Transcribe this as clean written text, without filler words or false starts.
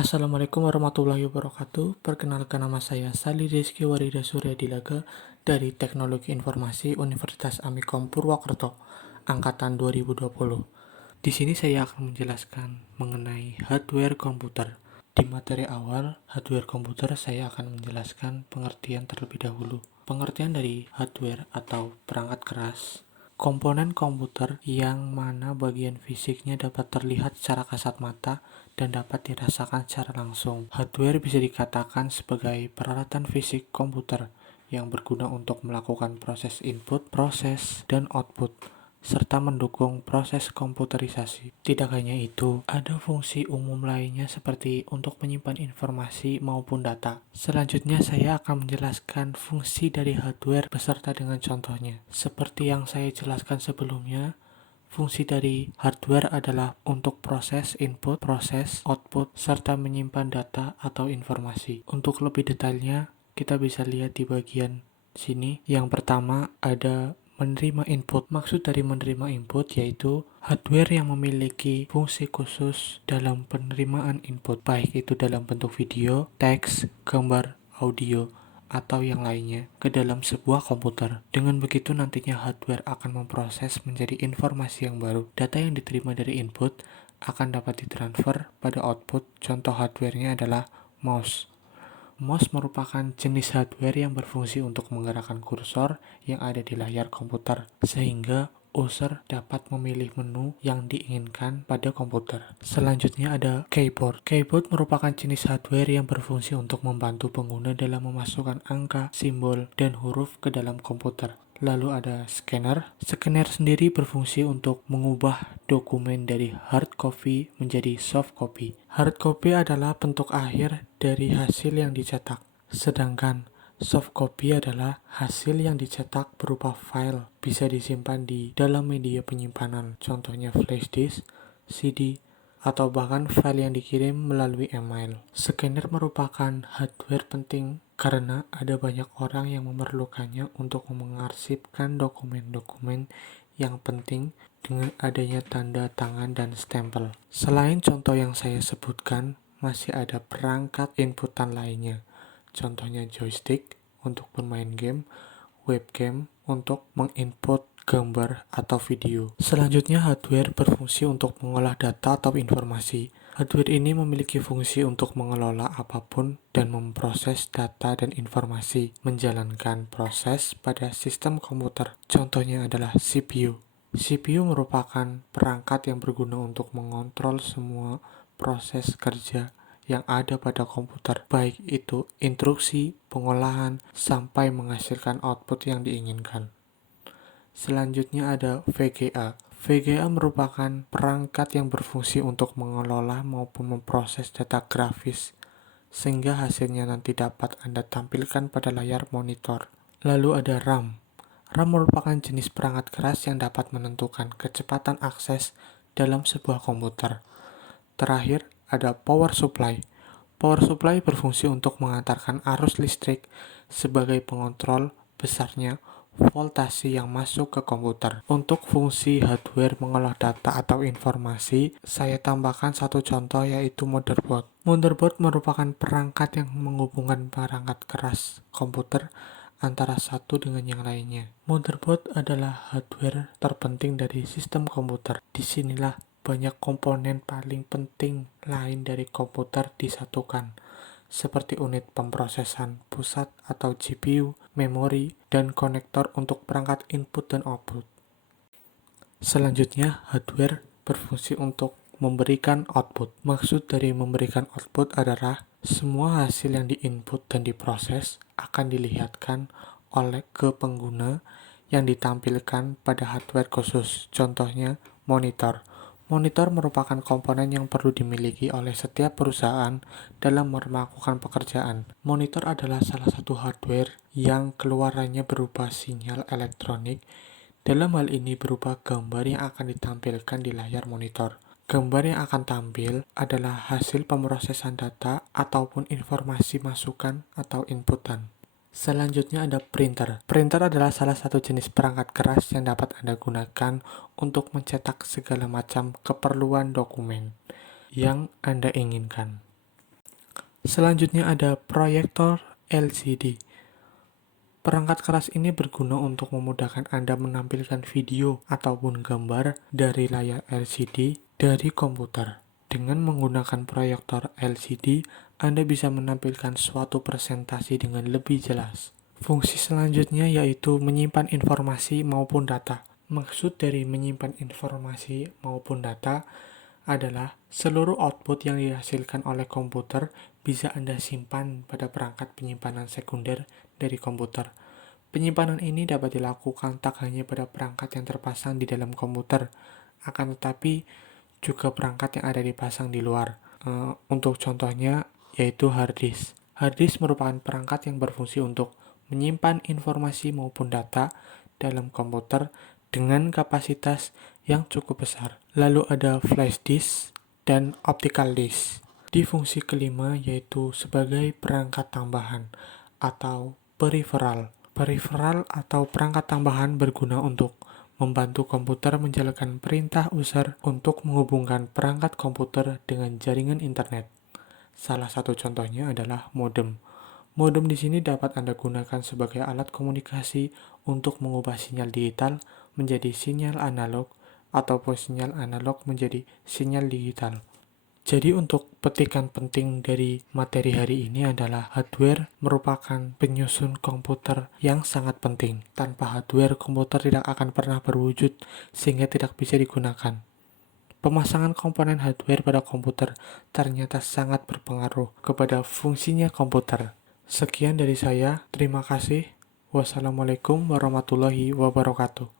Assalamualaikum warahmatullahi wabarakatuh. Perkenalkan, nama saya Sali Rizky Warida Surya Dilaga dari Teknologi Informasi Universitas Amikom Purwokerto, angkatan 2020. Di sini saya akan menjelaskan mengenai hardware komputer. Di materi awal hardware komputer, saya akan menjelaskan pengertian terlebih dahulu. Pengertian dari hardware atau perangkat keras, komponen komputer yang mana bagian fisiknya dapat terlihat secara kasat mata dan dapat dirasakan secara langsung. Hardware bisa dikatakan sebagai peralatan fisik komputer yang berguna untuk melakukan proses input, proses, dan output, serta mendukung proses komputerisasi. Tidak hanya itu, ada fungsi umum lainnya seperti untuk menyimpan informasi maupun data. Selanjutnya saya akan menjelaskan fungsi dari hardware beserta dengan contohnya. Seperti yang saya jelaskan sebelumnya, fungsi dari hardware adalah untuk proses input, proses output, serta menyimpan data atau informasi. Untuk lebih detailnya, kita bisa lihat di bagian sini. Yang pertama ada menerima input. Maksud dari menerima input yaitu hardware yang memiliki fungsi khusus dalam penerimaan input, baik itu dalam bentuk video, teks, gambar, audio, atau yang lainnya ke dalam sebuah komputer. Dengan begitu nantinya hardware akan memproses menjadi informasi yang baru. Data yang diterima dari input akan dapat ditransfer pada output. Contoh hardware-nya adalah mouse. Mouse merupakan jenis hardware yang berfungsi untuk menggerakkan kursor yang ada di layar komputer, sehingga user dapat memilih menu yang diinginkan pada komputer. Selanjutnya ada keyboard. Keyboard merupakan jenis hardware yang berfungsi untuk membantu pengguna dalam memasukkan angka, simbol, dan huruf ke dalam komputer. Lalu ada scanner. Scanner sendiri berfungsi untuk mengubah dokumen dari hard copy menjadi soft copy. Hard copy adalah bentuk akhir dari hasil yang dicetak, sedangkan soft copy adalah hasil yang dicetak berupa file, bisa disimpan di dalam media penyimpanan, contohnya flash disk, CD, atau bahkan file yang dikirim melalui email. Scanner merupakan hardware penting karena ada banyak orang yang memerlukannya untuk mengarsipkan dokumen-dokumen yang penting dengan adanya tanda tangan dan stempel. Selain contoh yang saya sebutkan, masih ada perangkat inputan lainnya. Contohnya joystick untuk bermain game, webcam untuk menginput gambar atau video. Selanjutnya, hardware berfungsi untuk mengolah data atau informasi. Hardware ini memiliki fungsi untuk mengelola apapun dan memproses data dan informasi, menjalankan proses pada sistem komputer. Contohnya adalah CPU. CPU merupakan perangkat yang berguna untuk mengontrol semua proses kerja yang ada pada komputer, baik itu instruksi, pengolahan, sampai menghasilkan output yang diinginkan. Selanjutnya ada VGA. VGA merupakan perangkat yang berfungsi untuk mengelola maupun memproses data grafis, sehingga hasilnya nanti dapat Anda tampilkan pada layar monitor. Lalu ada RAM. RAM merupakan jenis perangkat keras yang dapat menentukan kecepatan akses dalam sebuah komputer. Terakhir, ada power supply. Power supply berfungsi untuk mengantarkan arus listrik sebagai pengontrol besarnya voltase yang masuk ke komputer. Untuk fungsi hardware mengolah data atau informasi, saya tambahkan satu contoh yaitu motherboard. Motherboard merupakan perangkat yang menghubungkan perangkat keras komputer antara satu dengan yang lainnya. Motherboard adalah hardware terpenting dari sistem komputer. Disinilah banyak komponen paling penting lain dari komputer disatukan, seperti unit pemrosesan pusat atau GPU, memori, dan konektor untuk perangkat input dan output. Selanjutnya, hardware berfungsi untuk memberikan output. Maksud dari memberikan output adalah semua hasil yang diinput dan diproses akan dilihatkan oleh ke pengguna yang ditampilkan pada hardware khusus. Contohnya, monitor. Monitor merupakan komponen yang perlu dimiliki oleh setiap perusahaan dalam melakukan pekerjaan. Monitor adalah salah satu hardware yang keluarannya berupa sinyal elektronik. Dalam hal ini berupa gambar yang akan ditampilkan di layar monitor. Gambar yang akan tampil adalah hasil pemrosesan data ataupun informasi masukan atau inputan. Selanjutnya ada printer. Printer adalah salah satu jenis perangkat keras yang dapat Anda gunakan untuk mencetak segala macam keperluan dokumen yang Anda inginkan. Selanjutnya ada proyektor LCD. Perangkat keras ini berguna untuk memudahkan Anda menampilkan video ataupun gambar dari layar LCD dari komputer. Dengan menggunakan proyektor LCD, Anda bisa menampilkan suatu presentasi dengan lebih jelas. Fungsi selanjutnya yaitu menyimpan informasi maupun data. Maksud dari menyimpan informasi maupun data adalah seluruh output yang dihasilkan oleh komputer bisa Anda simpan pada perangkat penyimpanan sekunder dari komputer. Penyimpanan ini dapat dilakukan tak hanya pada perangkat yang terpasang di dalam komputer, akan tetapi juga perangkat yang ada dipasang di luar. Untuk contohnya yaitu hard disk. Hard disk merupakan perangkat yang berfungsi untuk menyimpan informasi maupun data dalam komputer dengan kapasitas yang cukup besar. Lalu ada flash disk dan optical disk. Di fungsi kelima yaitu sebagai perangkat tambahan atau peripheral. Peripheral atau perangkat tambahan berguna untuk membantu komputer menjalankan perintah user untuk menghubungkan perangkat komputer dengan jaringan internet. Salah satu contohnya adalah modem. Modem di sini dapat Anda gunakan sebagai alat komunikasi untuk mengubah sinyal digital menjadi sinyal analog ataupun sinyal analog menjadi sinyal digital. Jadi untuk petikan penting dari materi hari ini adalah hardware merupakan penyusun komputer yang sangat penting. Tanpa hardware, komputer tidak akan pernah berwujud sehingga tidak bisa digunakan. Pemasangan komponen hardware pada komputer ternyata sangat berpengaruh kepada fungsinya komputer. Sekian dari saya, terima kasih. Wassalamualaikum warahmatullahi wabarakatuh.